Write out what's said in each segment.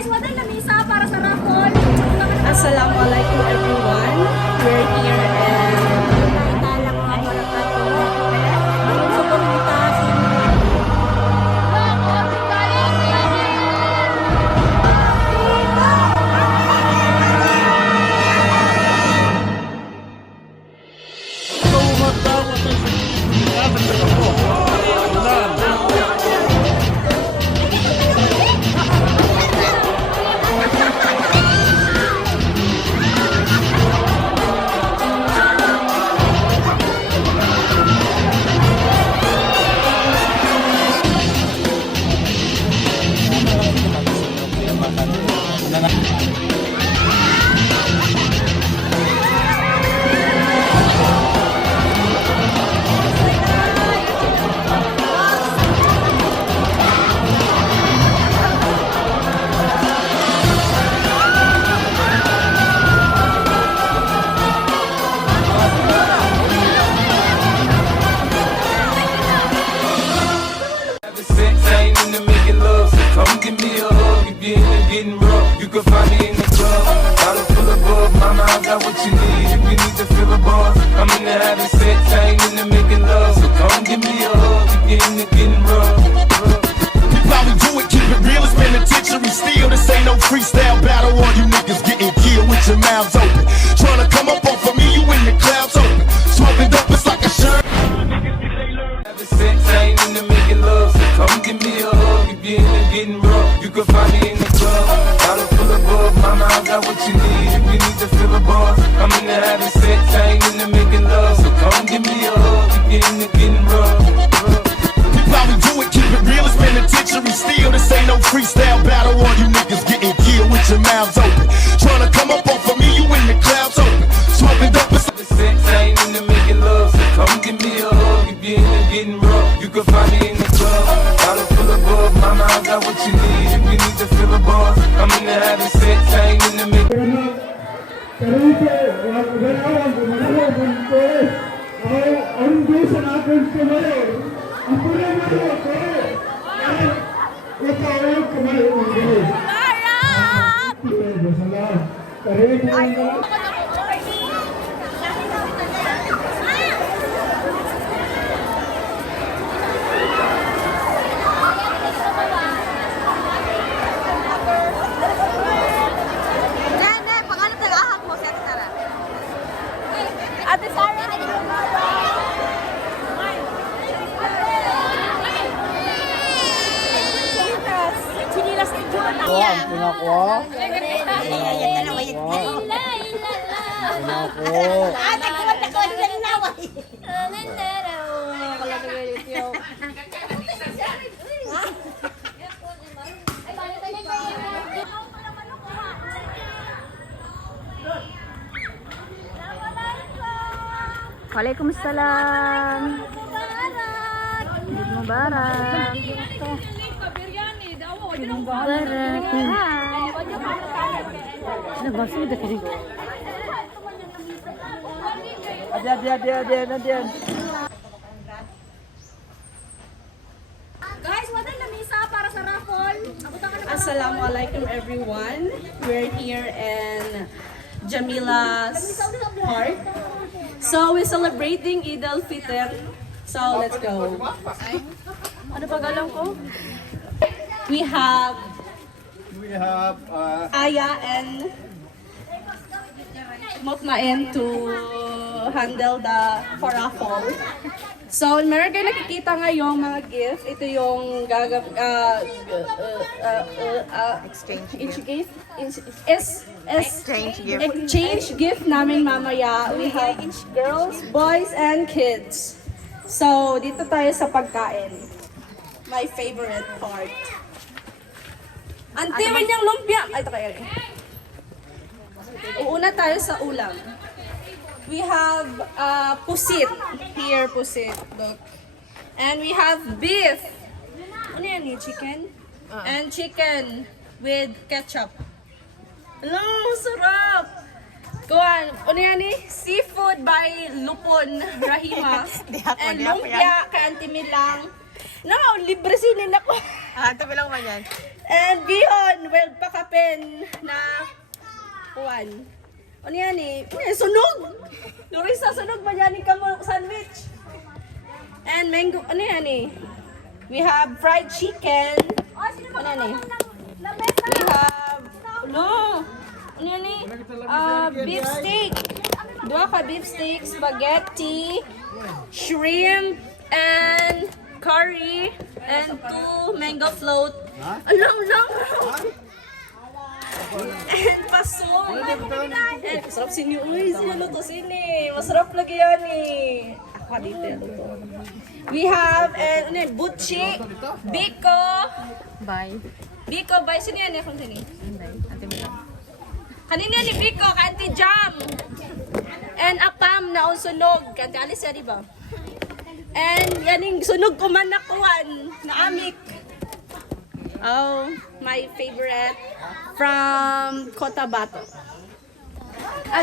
Guys, water lamisa para sa raffle. Assalamualaikum everyone. We're here Come give me a hug if you're in getting rough. You can find me in the club. Bottle full of bug, mama, I got what you need. If you need to fill a bar, I'm in the having sex, I ain't in the making love. So come give me a hug if you're in the getting rough. While we do it, keep it real, it's penitentiary still. This ain't no freestyle battle, all you niggas getting killed with your mouths open. Tryna come up off of me, you in the clouds open. Smoking dope, it's like a shirt. Having sex, I ain't in the making love. So come give me a hug if you're in the getting rough. You can find me in the club. Bottle full of bug, mama, I got what you need. If you need to fill a bar, I'm in the having sex, I ain't in the making love. So come give me a hug if you're in the getting rough. While we do it, keep it real, it's penitentiary still. This ain't no freestyle battle, all you niggas getting killed with your mouths open. Tryna come up off of me, you in the clouds open. Smoking dope, it's Having sex, I ain't in the making love. So come give me a hug if you're in the getting rough. You can find me in the club. Bottle full of bug, mama, I got what you need. If you need to fill a bar, I'm in the having sex, I ain't in the making. Ate Sarah. Chinilas ni Jonah. Waalaikumsalam. Eid Mubarak. Eid Mubarak. Nabasud ka rin. Adiyan. Guys, water lamisa para sa raffle. Assalamualaikum everyone. We're here in Jamila's park. So we're celebrating Eid al-Fitr. So let's go. Ano pa galang ko? We have Aya and Mutmain to handle the raffle. So, meron kayo nakikita ngayong mga gift. Ito yung exchange gift namin mamaya. We have girls, boys, and kids. So, dito tayo sa pagkain. My favorite part. Antiwan niyang lumpia. Ay, ito kayo. Uuna tayo sa ulam. We have pusit. Here, pusit. Look. And we have beef. Ano yan eh? Chicken? And chicken with ketchup. Alam, sarap! Kuhan, ano yan eh? Seafood by Lupon Rahima. And lumpia kay Auntie Milang. No, libre sinin ako. Ah, ito bilang man yan. And bihon, well, pakapen na kuwan. Ano yan eh? Ano yan? Sunog! Lurisa, sunog ba yan ka mo sandwich? And mango, ano yan eh? We have fried chicken. Ano yan eh? We have, no! Ano yan eh? Beef steak. Dua ka beef steak, spaghetti, shrimp, and curry, and 2 mango float. Alam lang! And pasoy. And masarap sini. Uy, sinaluto sini. Masarap lagi yan eh. Ako dito yan luto. We have, and ano yan, butchi, biko. Bye. Biko, bye. Sino yan eh? Kung sini? Kanina ni biko, kanti jam. And apam na sunog. Kanti alis yan, diba? And yan yung sunog ko man nakuhan. Na amik. Oh, my favorite from Cotabato.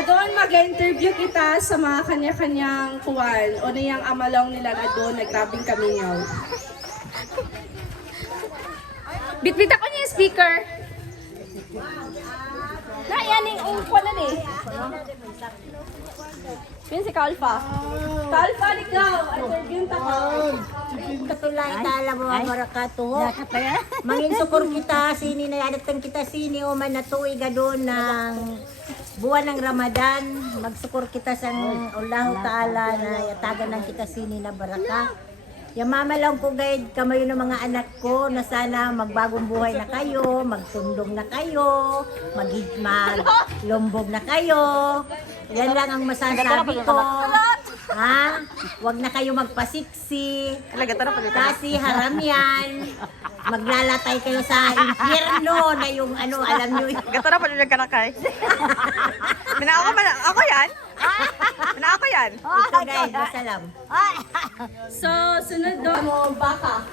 Doon mag-interview kita sa mga kanya-kanyang kuwan. O na yung amalong nila na doon, naggrabing kamingaw. Bit-bit ako niya yung speaker. Na, yan yung kuwan na eh. Yun si Kalfa. Kalfa, ikaw. Interview ta ko. Katulay tala mo barakatuh. Mangin syukur kita sini na datang kita sini o man natuig doon ng buwan ng Ramadan. Magsyukur kita sa Allah Taala na yatagan ng kita sini na baraka. Mama lang po guide kamayo ng mga anak ko na sana magbagong buhay na kayo, magtundong na kayo, maglumbog na kayo. Yan lang ang masasabi ko. Ha? Huwag na kayo magpasiksi. Kasi haram yan. Maglalatay kayo sa impyerno na yung ano, alam nyo. Gato na pa yung kanakay. Ako yan? Ako yan? Ito guys, masalam. So, sunod doon mo, baka.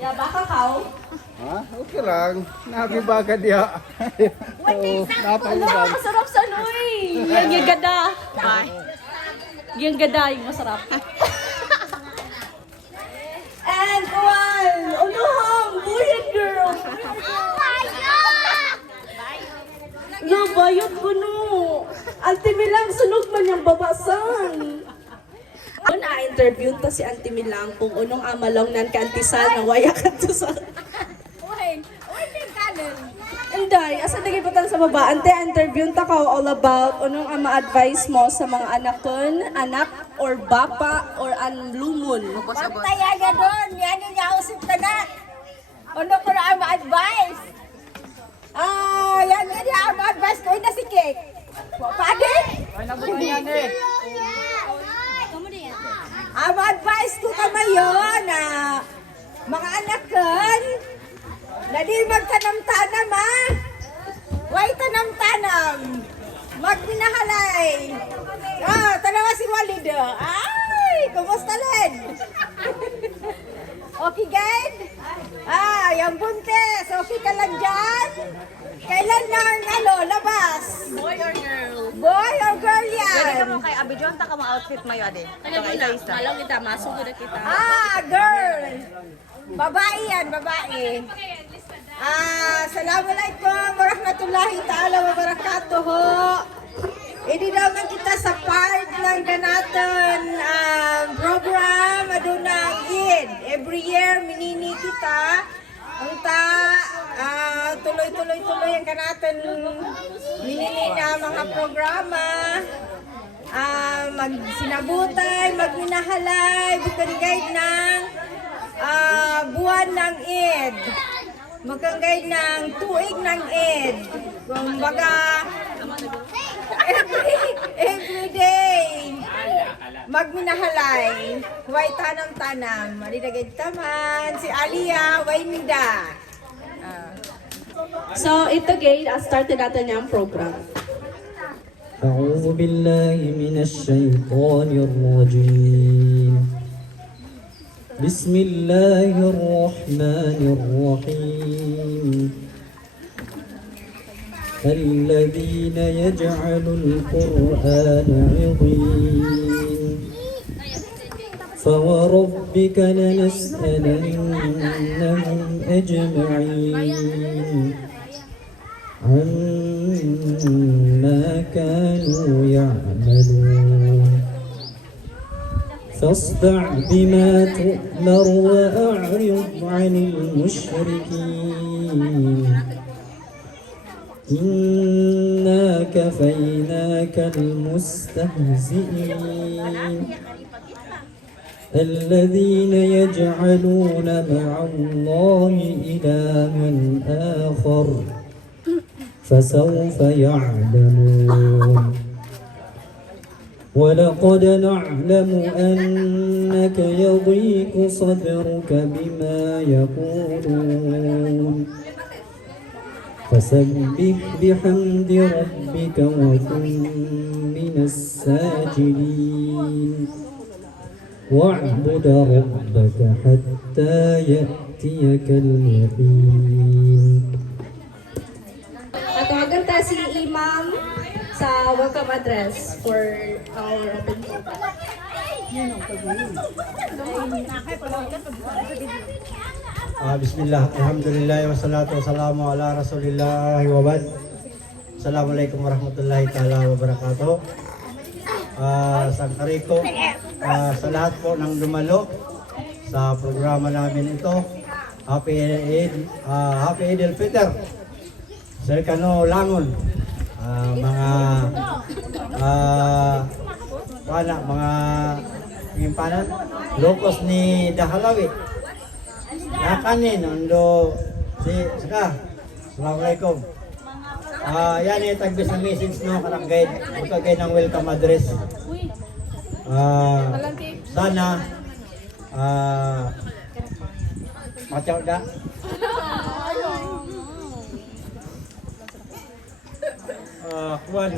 Yeah, baka cow. Ha? Okay lang. Nakibaga diya. Ano, masarap sa Noy. Yung gada. Yung gada, yung masarap. And one, unuhang, buyan girl. No, bayot ko no. Auntie Milang, sunog man yung babasan. Ano na-interview ta si Auntie Milang kung unong amalong nan kantisal na wayakan to sa... Inday, asa naging putang sa baba? Ante, interview ta ka all about unong ang ma-advise mo sa mga anak or bapa or anlumon. Tayaga doon, yan yung yausip tanak. Ano ko na ang ma-advise? Yan nga ang ma-advise ko, na si Kek. Pwede? Ang ma-advise ko kamayon na mga anak kan, na di magtanam-tanam ha. Way tanam-tanam. Magminahalay. Tanawa si Walid. Ay, kumusta Len? Okay, guys? Yung buntes. Okay ka lang dyan? Kailan na ang labas? Boy or girl? Boy or girl yan? Dali ka mo kay Abidjon, ta ka mo outfit mayo ade. Kaya muna, malaw kita, masugod na kita. Girl. Babae yan, babae. Assalamualaikum warahmatullahi ta'ala wabarakatuh. Hindi naman kita sa part ng ganatan program adunang Eid. Every year minini kita unta tuloy-tuloy ang kanatan minini na mga programa. Magsinabutay, magminahalay, bukan guide ng buwan ng Eid. Magkang-guide ng tuig ng Eid. Kumbaga, every day, magminahalay. Huway tanam-tanam. Marinagay taman. Si Alia, huway mida. So, ito guys, started natin yung program. أعوذ بالله من الشيطان الرجيم بسم الله الرحمن الرحيم الذين يجعل القرآن عظيم فوربك لنسألنهم أجمعين عما كانوا يعملون فاصدع بما تؤمر وأعرض عن المشركين إنا كفيناك المستهزئين الذين يجعلون مع الله إلها آخر فسوف يعلمون ولقد نعلم أنك يضيق صدرك بما يقولون فسبح بحمد ربك وكن من الساجدين واعبد ربك حتى يأتيك اليقين. At tawagan tayo si Imam sa welcome address for our opening. Bismillah, alhamdulillah, wassalatu wassalamu ala rasulillah wa ba'd. Assalamualaikum warahmatullahi ta'ala wabarakatuh. Sa Kariko, sa lahat po ng dumalo sa programa namin ito, Happy Eid al-Fitr. Serkano Langon, mga impanan, lokos ni Dahalawi. Nakanin, undo, saka, assalamualaikum. Yan yung tagbis na message no, karang guide, magkagay ng welcome address. Sana, matyaw da. Kuwan.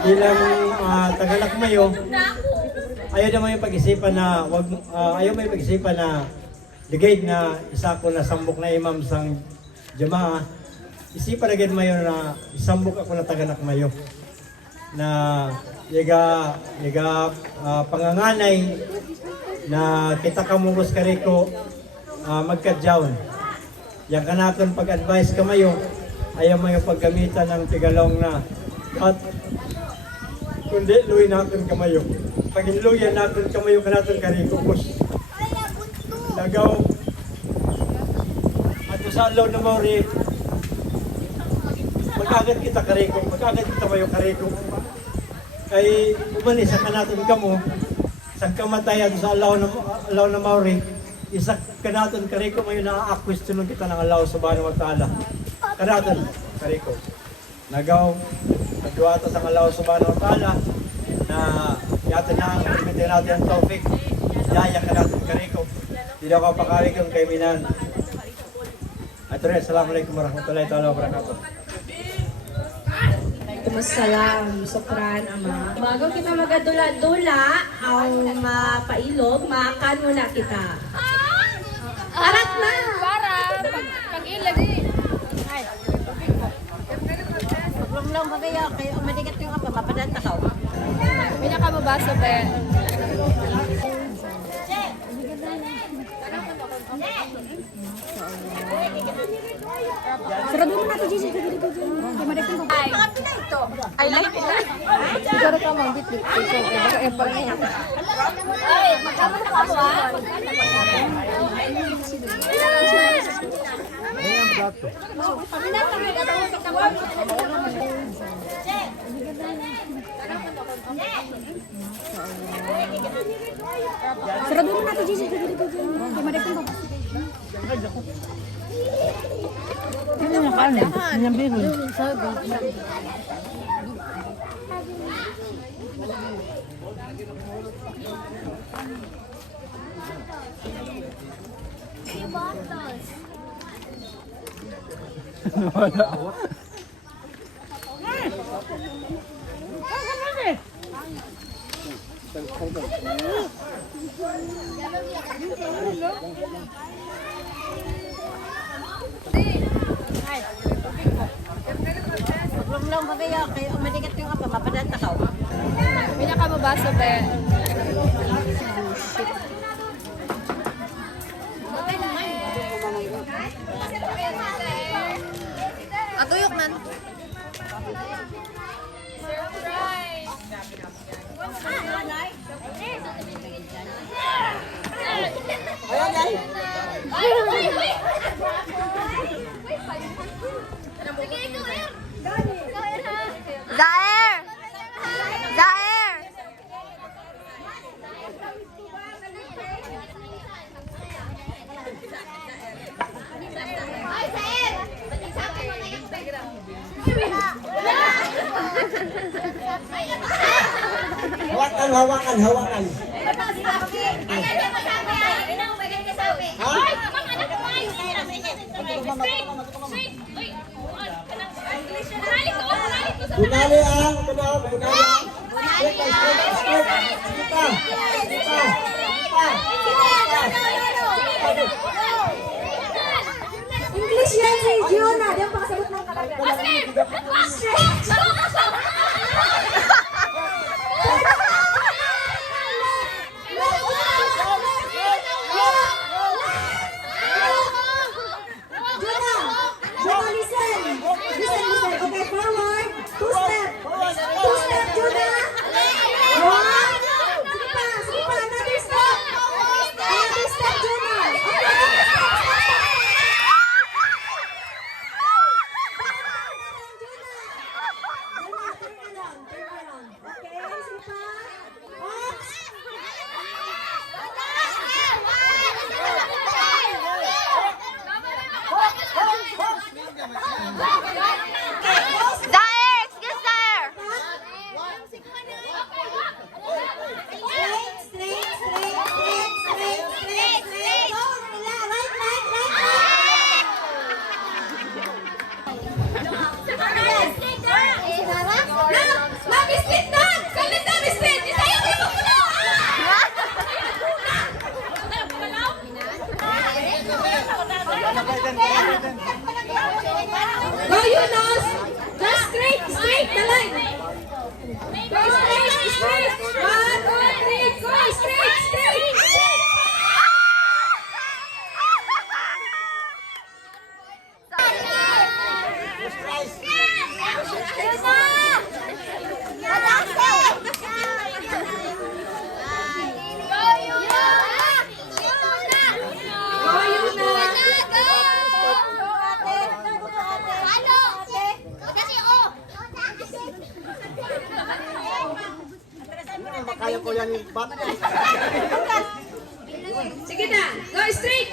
Hindi lang Tagalak mayo. Ayaw naman yung pag-isipan na ayaw mo yung pag-isipan na ligay na isa ko na sambok na imam sang jamaah. Isipan agad mayo na isambok ako na Tagalak mayo. Na liga panganganay na kita kamugos kariko magkadyawn. Yang kanaton pag-advise ka mayo, ayaw mo yung paggamitan ng tigalong na at kundi luwi natin kamayo. Pag inluyan natin kamayo kanaton kariko pus. Lagaw at sa law na mauri mag-agad kita kariko, mag-agad kita mayo kariko. Kay umani sa kanaton kamo sa kamatayan sa law na mauri isa kanaton kariko mayo na question kita ng Allah subhanahu wa ta'ala. Kanaton kariko. Nagaw nagduwata sa Allah subhanahu wa ta'ala na yata na ang permitin natin ang tawfik. Daya kanaton kariko. Hindi ako pakawig yung kay Minan. At rin, assalamualaikum warahmatullahi ta'ala wabarakatuh. Salam, sukran, ama. Bago kita magadula-dula, ang pailog, maakan muna kita. Arat na! Para pag-ilag eh. Lumlong ba kayo? Kayo madigat yung apa, mapadanta ka. May nakababaso ba? Sarado mo natin, Gigi. Ay, I like it. siguro ka mang bitbit. Baka parang yan. Ay, magkama na ka ba? Sarado mo natin, Gigi. Madigat yung Lumlong ba kayo? Kayo madigat yung apa, mapadanta ka. Pinaka mabasa ba yan? Atuyok man. Zaer! Zaer! Hawakan. Bunali ang, English yan si Giona, di ang pakasagot ng kalaga. Zaer! Excuse Zaer! Go, Yunus! Just straight the line! Go straight! 1, 2, 3, go straight! kaya ko yan yung bat. Sige na! Go straight!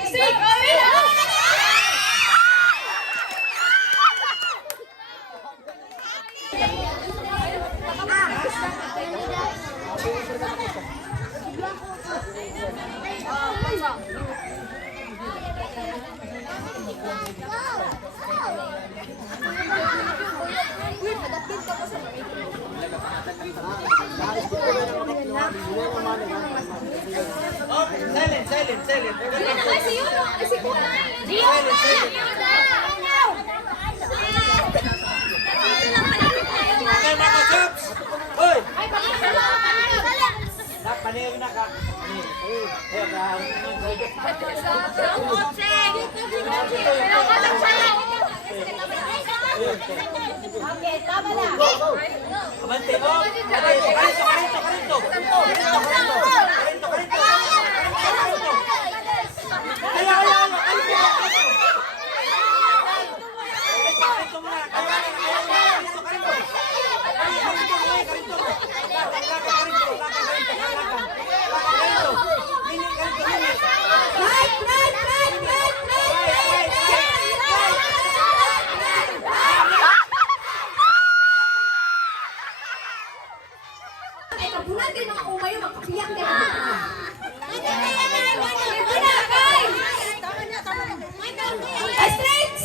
Okay, tama na. Kabulan kayo mga umayo, magkapiyak kayo.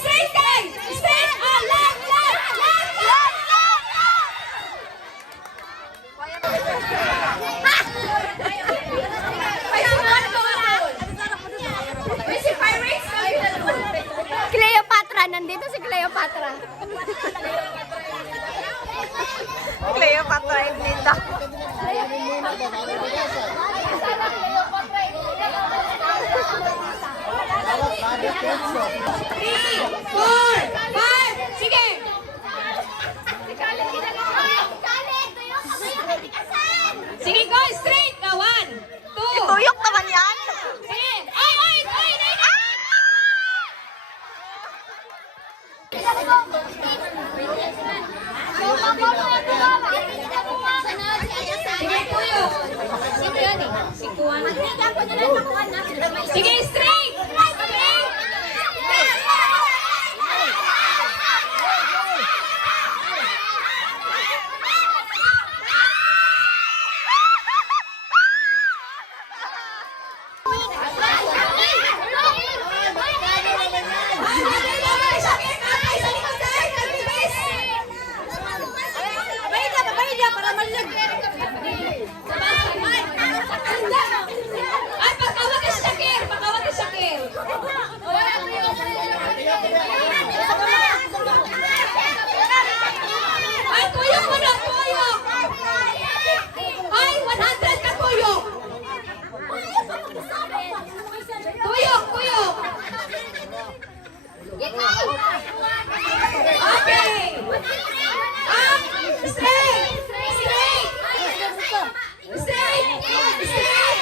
Straight guys! Straight! Left! Cleopatra! Nandito si Cleopatra. Cleopatra and Linda. Sige! Sige, go straight! Na 1, 2, Tuyok naman yan. sige! Ay! Sige, tuyo! Sino yan eh? Si Kuwan. Sige, straight! Straight! Ay, pagkawag ka Shakir! Pagkawag ka Shakir! Ay, tuyok mo na! Tuyok! Ay, 100 ka tuyok! Tuyok! Tuyok! Okay! Up! Straight! Straight! Straight! Straight! Straight!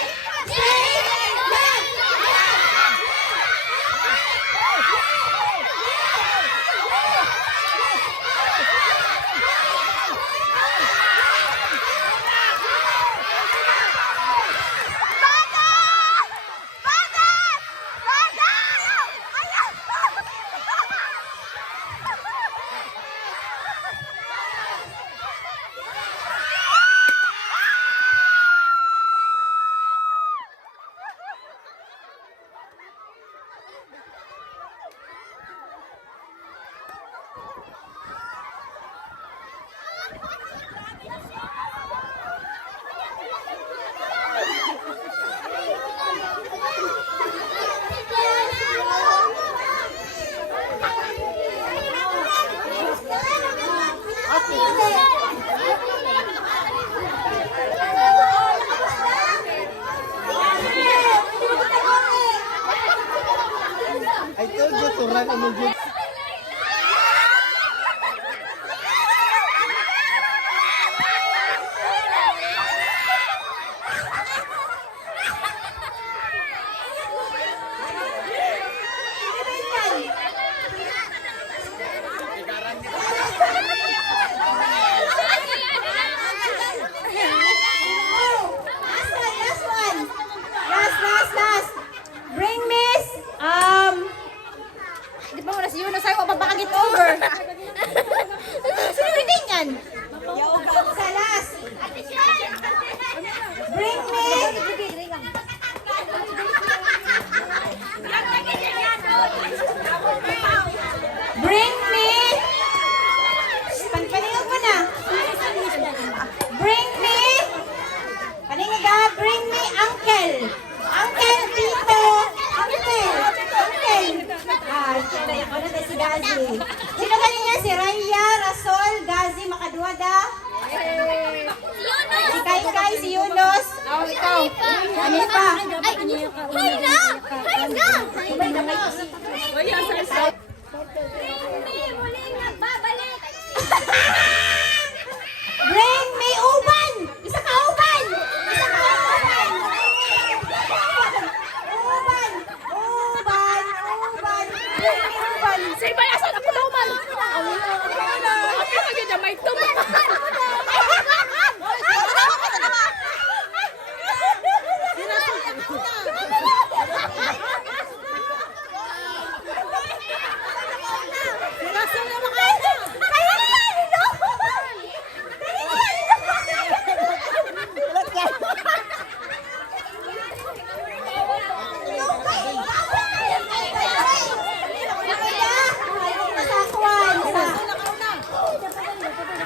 Left! I told you to run immediately. Last. Bring Miss, di ba mo na si Yunus ay mapapakagit over. Sino reading yan? Sa last. Bring me. Bring me. Paningog mo na. Bring me. Paningog ha. Bring me uncle. Uncle, Tito. Uncle. Ano na si Gazi? Sino galing niya? Si Raya, Rasol, Gazi, Makaduwada. Si Kai, si Yunus. Ikaw. Ano pa? Bring me uban! Isa ka uban! Say ba asa na pulo man? Apa lagi na may tumak?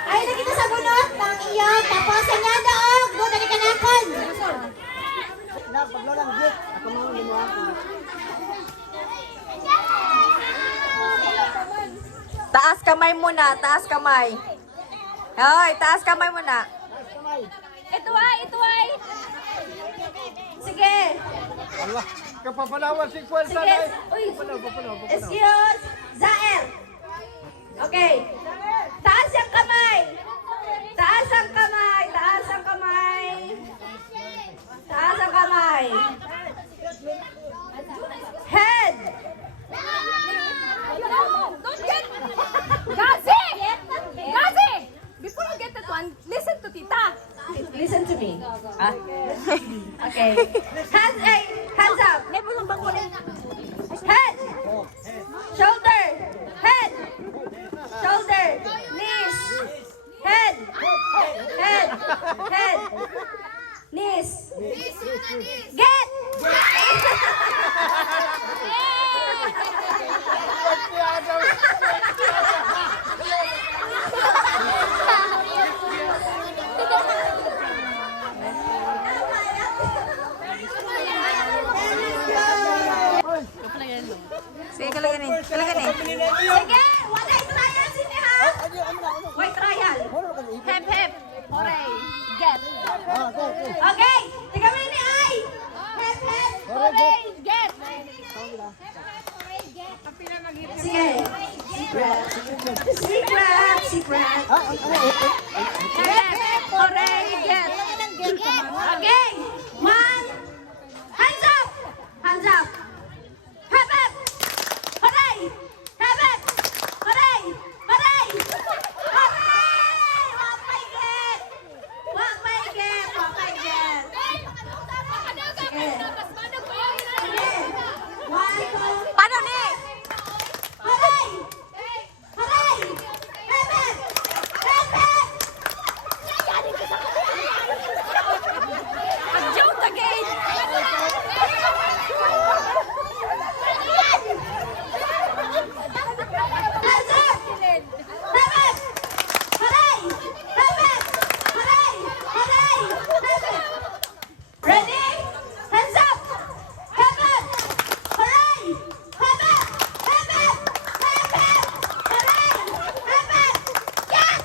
Ay, nakita sa bunot ng iyong tapasan niya daog. Buta ni kanakon. Taas kamay muna, taas kamay. Hoy, taas kamay muna. Ito ay. Sige. Allah, kapapalawan si Kwanza Sige. na Uy. Excuse. Zael. Okay. Taas ang kamay. Taas ang kamay. Taas ang kamay. Taas ang kamay. Head. Don't get... Gazi! Gazi! Before you get that one, listen to Tita. Listen to me. Okay. Hands up. Head. Shoulder. Head. Shoulder. Knees. Head. Head. Head. Knees. Get. Sige, kalagan eh. Kalagan eh. Sige. Wala trial sini ha. Why trial? Hep, hep. Hooray. Get. Okay. Tiga ini ay. Head, head. Hooray. Get. Sige. Secret. Secret. Hep, hep. Hooray. Get. Okay. One. Hands up. Hands up. Hep, hep. Hooray. Hep, hep. Hooray. Hooray. Hooray. What my get? What my get? What my get? One, two. Paano ni? Hooray. Hooray. Hep, hep. Hep, hep. Joke again. Hands up. Hep, hep. Hooray. Hep, hep. Hooray. Hooray. Hep, hep. Ready? Hands up. Hep, hep. Hooray. Hep, hep. Hep, hep. Hep, hep. Hooray. Hep, hep. Yes!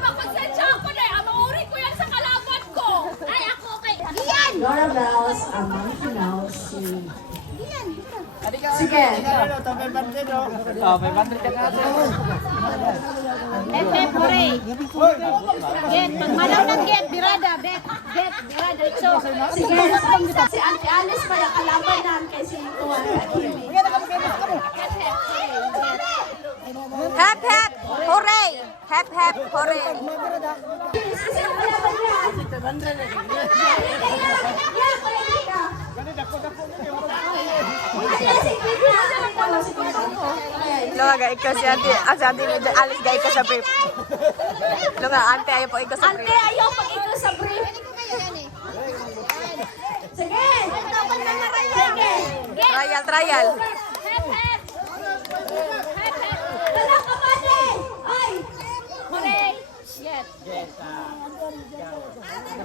Makonsensya ako na eh. Amaurin ko yan sa kalaban ko. Ay, ako kay... Iyan! Laura Bells, among finaw si... Sige. Hep, hooray. Get. Pag malaw ng get, birada. Bet. Get. Birada. So, Sige. Si Auntie Alice pa yung kalaban namin kay si Tuan. Hep, hep. Hooray. Hep, hep. Hooray. Sino yung kalaban niya? Yeah, kuya Nika. Ayan, si Nika. Si Nika. Lunga ga ikaw si ate. Si ate medyo alis ga ikaw sa brief. Lunga, ante ayaw po ikaw sa Ante, brief. ayaw pag ikaw sa brief. Sige. Sige. Trial, trial. hep, hep. Hep, hep. Wala ka ba ni? Ay. Hooray. Get.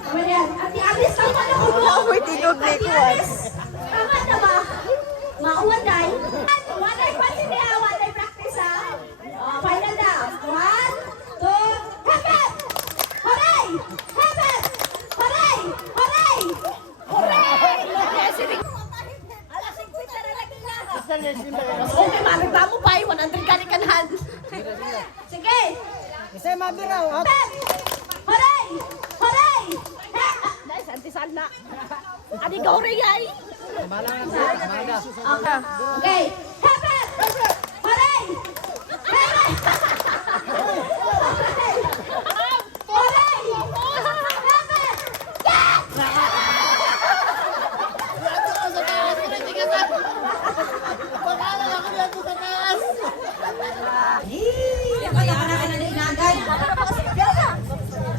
Ayan, Ate Alice, tama na ko. Uy, tigog ni Kuwan. Tama na ba? Mauwan day. Walay pa si Nia, walay practice ha. Final na. 1, 2, hep! Hooray! Hep! Hooray! Hooray! Hooray! Alas 50 na lagi na. Okay, maragba mo pa 100 kanikanhan. Sige. Kasi mabiraw. Hep! Hooray! Hooray! Hep! Nice, antisal na. Adi ka hooray ay. Okay. Hep! Hooray! Hep! Hooray!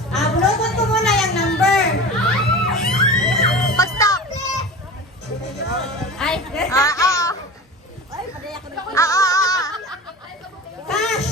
Upload ko muna yung number. Pag-stop. Ay, Ah. Cash.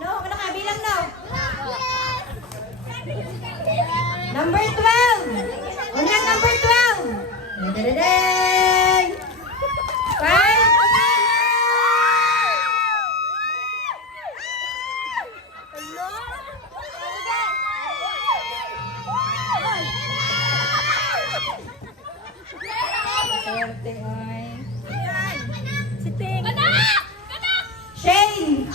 No, wala ka, bilang no. Number 12. Unang number 12. Dadadadang. 5. Shane.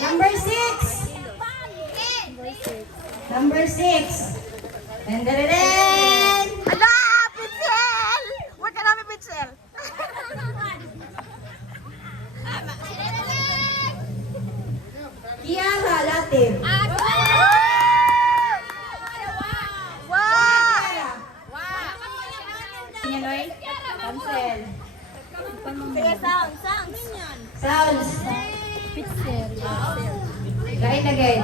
Number 6. Number 6. And Ala! Pinsel! Huwag ka namin pinsel. Kiara Latif. Wow! Noy? Cancel. Sige, sound. Sounds. Kain again.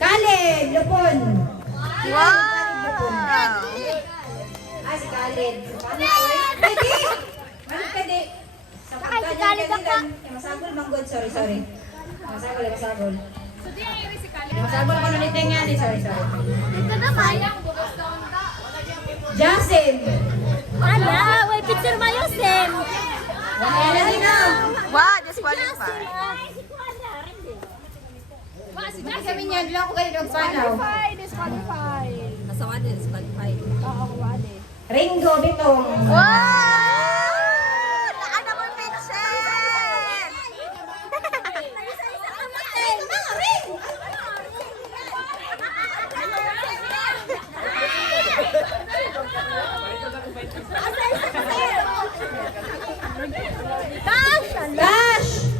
Khaled Lupon. Wow! Ah, si Khaled. Pwede! Malit ka di. Sa pagkalitan. Masagol manggod. Sorry. Masagol. Masagol ko nulit nga di. Sorry. Dito naman. Jasim. Ala, may picture ba yun, Sem? Wala din na. Wow, disqualify. Bakit kami niya, lang ko kayo nagpanaw. Disqualify. Ringo Bitong. Wow! Naana mo pinsel! Dash!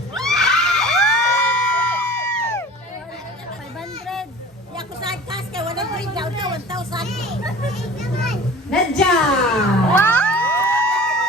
500. Yaku sa kas kay 100 daw 1,000. Nadja! Wow!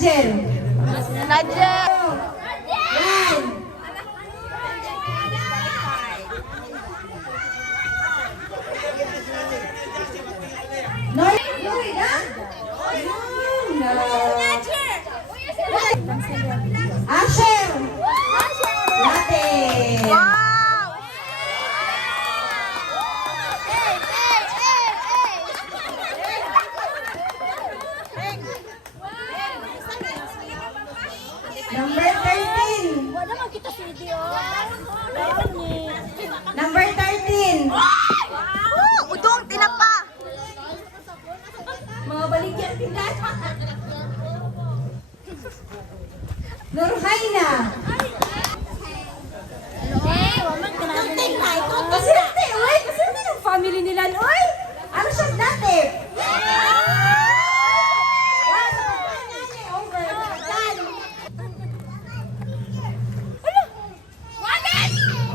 Najel. Nadja! Yan. Noy, Florida? Asher. Latte. Wow! Number 13. Number 13. Udong, tinapa! Mga baligyan pinat. Nurhaina. Kasente, oy. Kasente ng family nila, oy. Ano siya dati?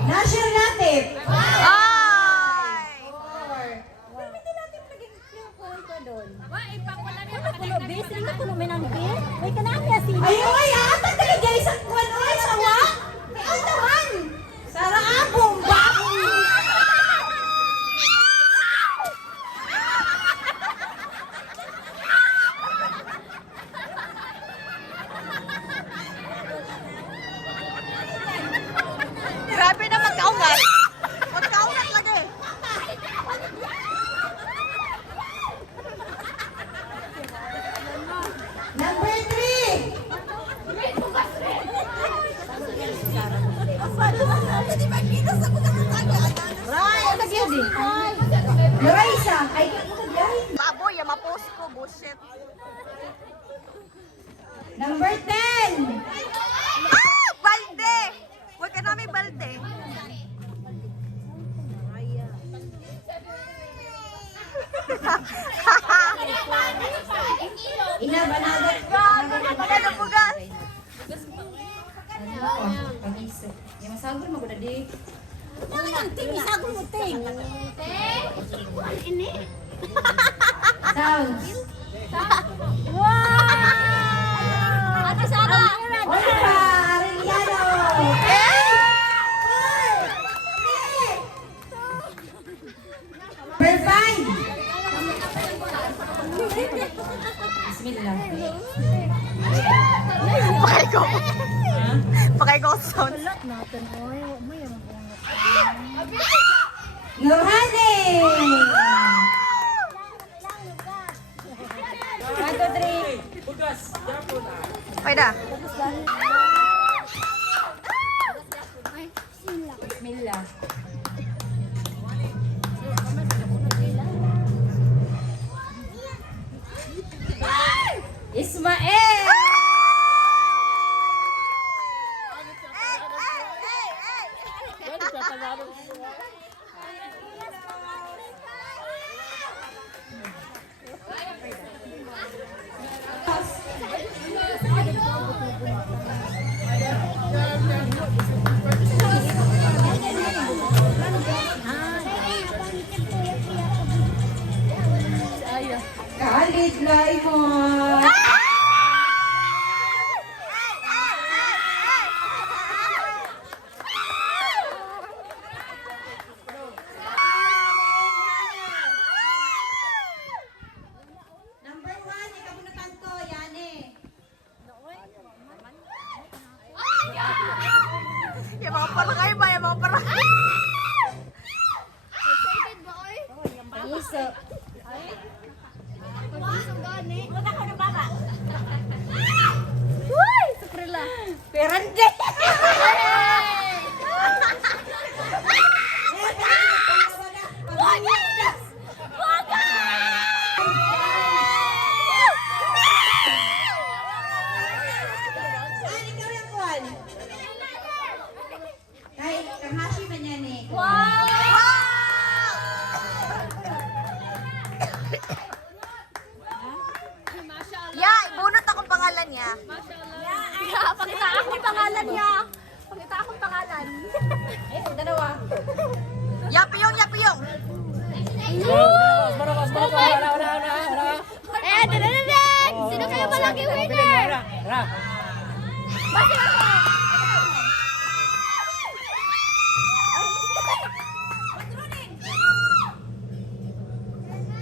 Nasir natin. Ay! Pwede natin maging point ka doon. Ayaw ay, ata talaga isang kwan, oy, sawa. May aldaman. Sara abong, bakong. Grabe na magkaungat! Magkaungat lagi! Number 3. Larissa. Ay, Baboy, yung mapost ko, bullshit. number 10. Ah! Balde! Huwag ka namin balde. Ina, banagot. Gago na pala ng bugas. Pag-isip. Yung masagol mo ko na di. Sounds. Ate Sarah! Oliva Arellano. Number 5. Bismillah. Pakay ko. Pakay ko sound. Nurhani. 1, 2, 3. Pwede. Bismillah. Ismael. Khalid Laimon. Number 1, ikabunutan ko, Yane. Yung mga parangay ba? Yung mga parangay. Iso. Perante. Ay, kahashi man yan eh. Yeah, ibunot akong pangalan niya. Pakita akong pangalan niya. Pakita akong pangalan. Dalawa. Yapiyong, yapiyong. Sino kaya malaki winner? Tara. Basta ako.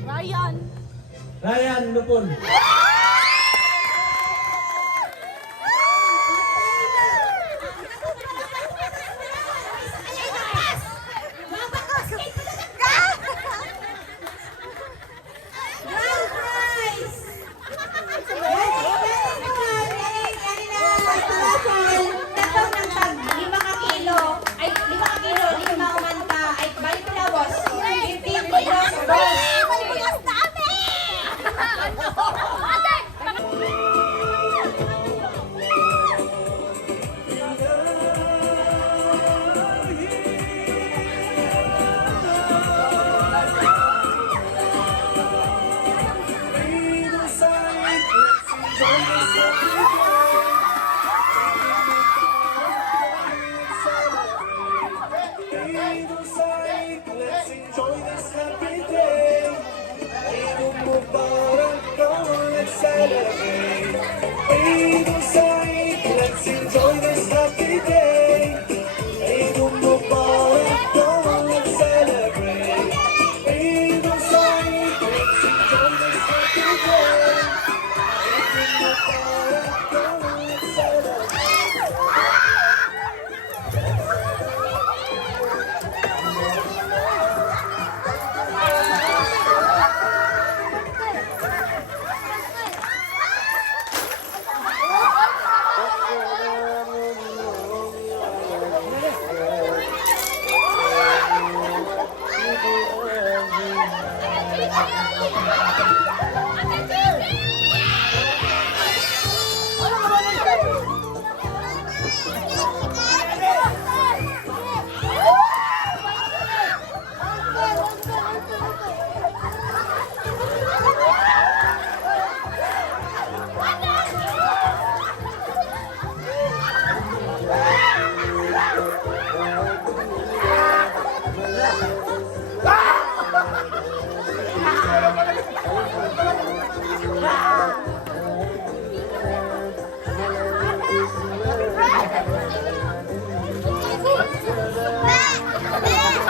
Ryan. Ryan Lupon. Let's enjoy this happy day. Eid Mubarak, come on, let's celebrate. Eid Saeed, let's enjoy this happy day. Eid Mubarak, come on, let's celebrate. Eid Saeed, let's enjoy this happy day. Eid Mubarak, come on, let's celebrate.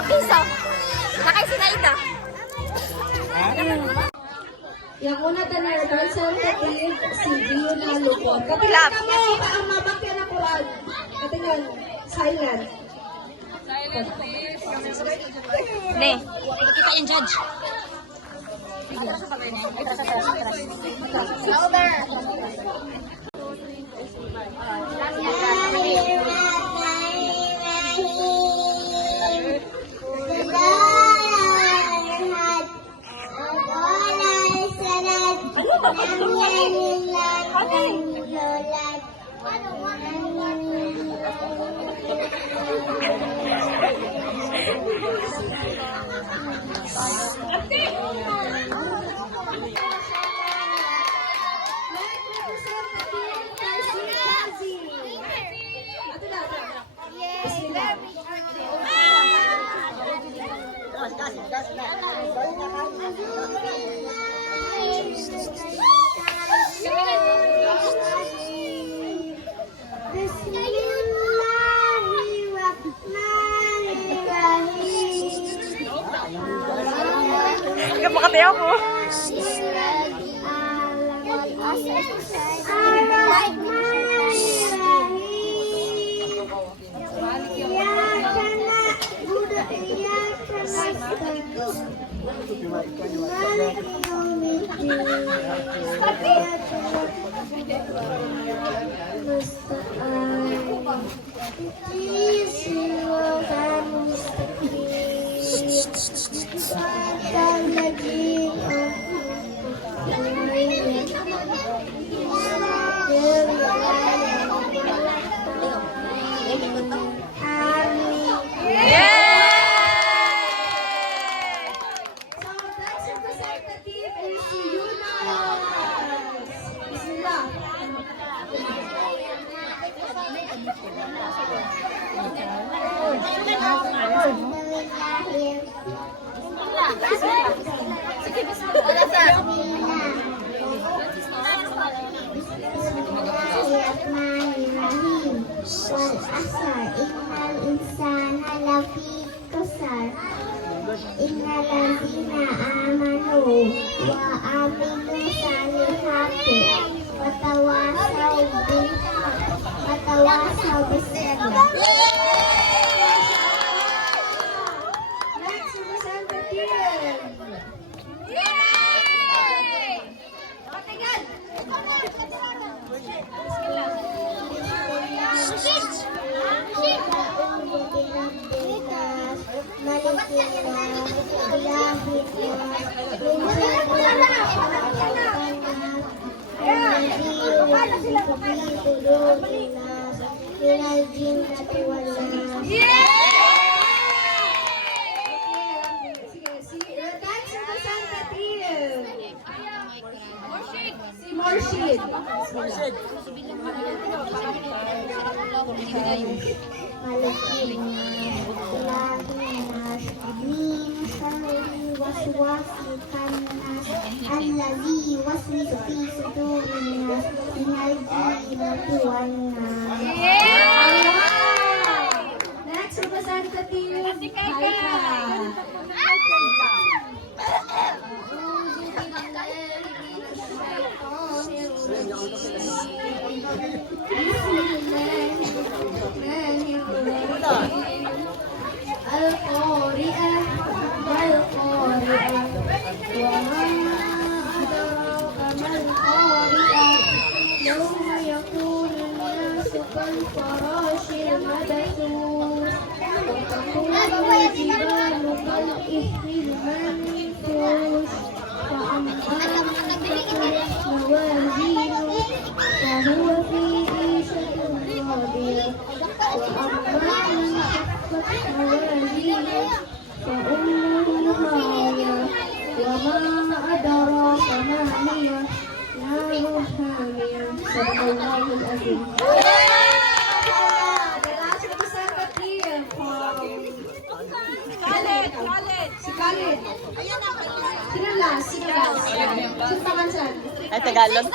Piso. Nakay sinaida. Yang una tanar dancing kapatid si Diona Lupon. Kapila kamo ang mabakya na Quran. Katingan silent. Ne. Kita in judge. Makatayo ko. asar, innal insana lafi kusar, innal ladzina amanu wa amilu salihati wa tawasaw bil haqq wa tawasaw bis sabr. Next representative. Morshid. Alladhi yuwaswisu fi sudurin nas minal jinnati wan nas. Next representative, Kaya. Al-Qari'ah wal-Qari'ah wa ma adraka mal-Qari'ah yawma yakunu an-nasu kal-farashil mabthus wa takunu al-jibalu kal-ihnil manfush fa amma man thaqulat mawazinuhu fa huwa fi 'ishatin radiyah wa amma man خفت موازينه فأمه هاوية وما أدراك ما هي نار حامية. صدق الله العظيم. The last representative from Khalid. Si Khalid. Sino last? Sino pangansan? Ay, Tagalog.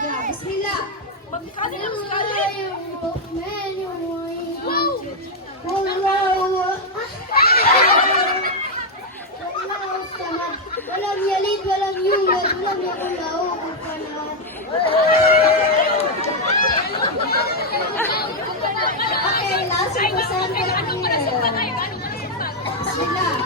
Yeah, Bismillah. ولم يلد ولم يولد ولم يكن له كفوا Okay, last representative. Bismillah.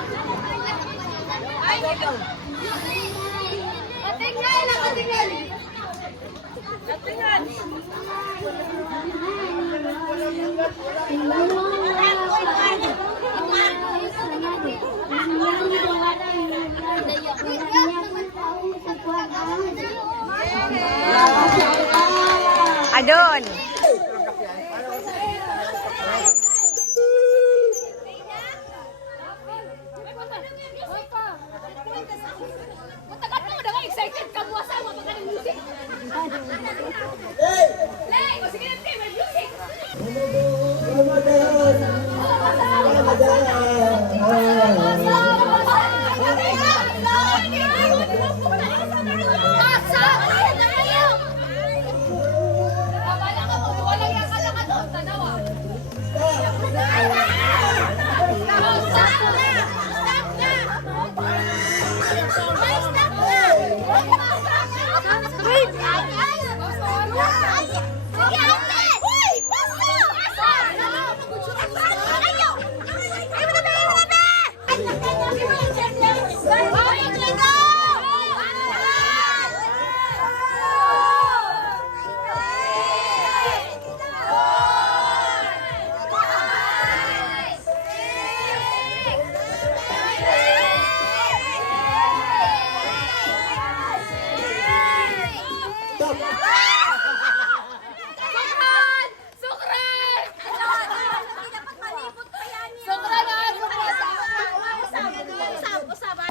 Adon. Excited ka mo sa mga pagkain music. Lay, o sige, may music.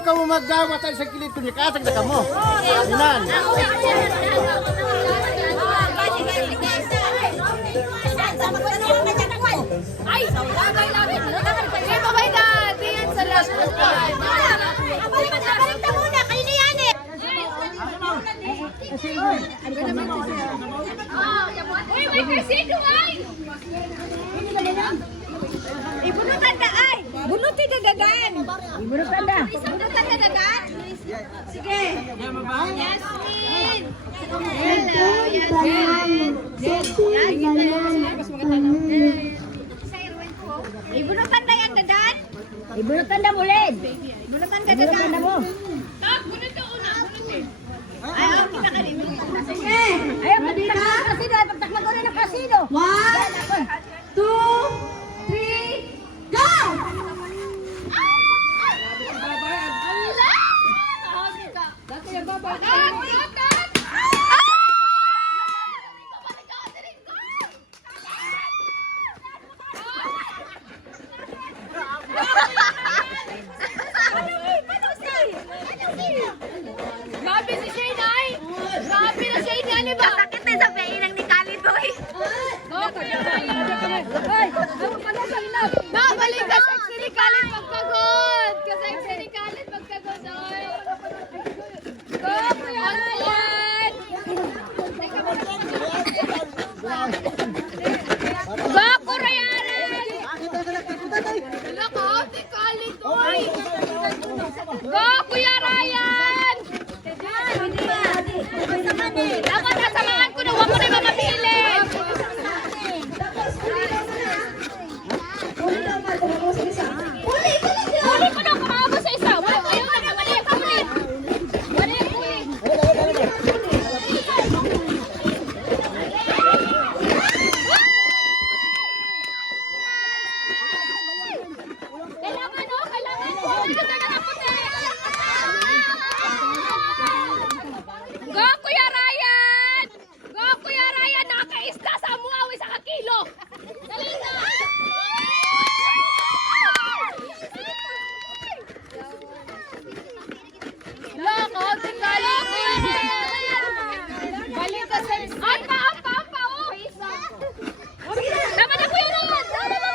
Ikaw mo maggawa tayo sa kilid ko niya, katag na ka mo. Inan. Ay, lagay namin. Sige, babay na. Tingin sa last one. Balik muna, kayo na yan eh! Bunutin na dagan. Bunutin na. Bunutan na dagan. Sige. Yasmin. Hello, Yasmin. Ibunutan na yan dagan. Ibunutin na mulid. Ibunutan ka dagan. mo. Ay, okay na kanina. Sige. Ayaw, pagtaklag kasino. Ay, pagtaklag ko rin ng kasino. 1, 2, 3, go! Grabe si Shane ay! Grabe na Shane yan, di ba? Sakit na sa pailang ni Kalito eh. Babalik ka sexy ni Khalid magpagod! Ka-sexy ni Khalid magpagod! Ay! Go, Kuya Ryan! Go, Kuya Ryan! Wala ka, si Khalid, oy! Go, Kuya Ryan! Dapat nasamahan ko na, huwag mo na mamabilin! Huli ko na kumabot sa isa. Ayaw na naman eh. Huli. Huli. Kailangan o. Kailangan. Naganda na ng puti. Go, Kuya Ryan! Go, Kuya Ryan! Nakakaisda sa muawi sa kakilo. Dali na! Loko, tinggali ko. Balik ka sa... Ampa, ampa, ampa, oh! Tama na, Kuya Ryan! Tama na!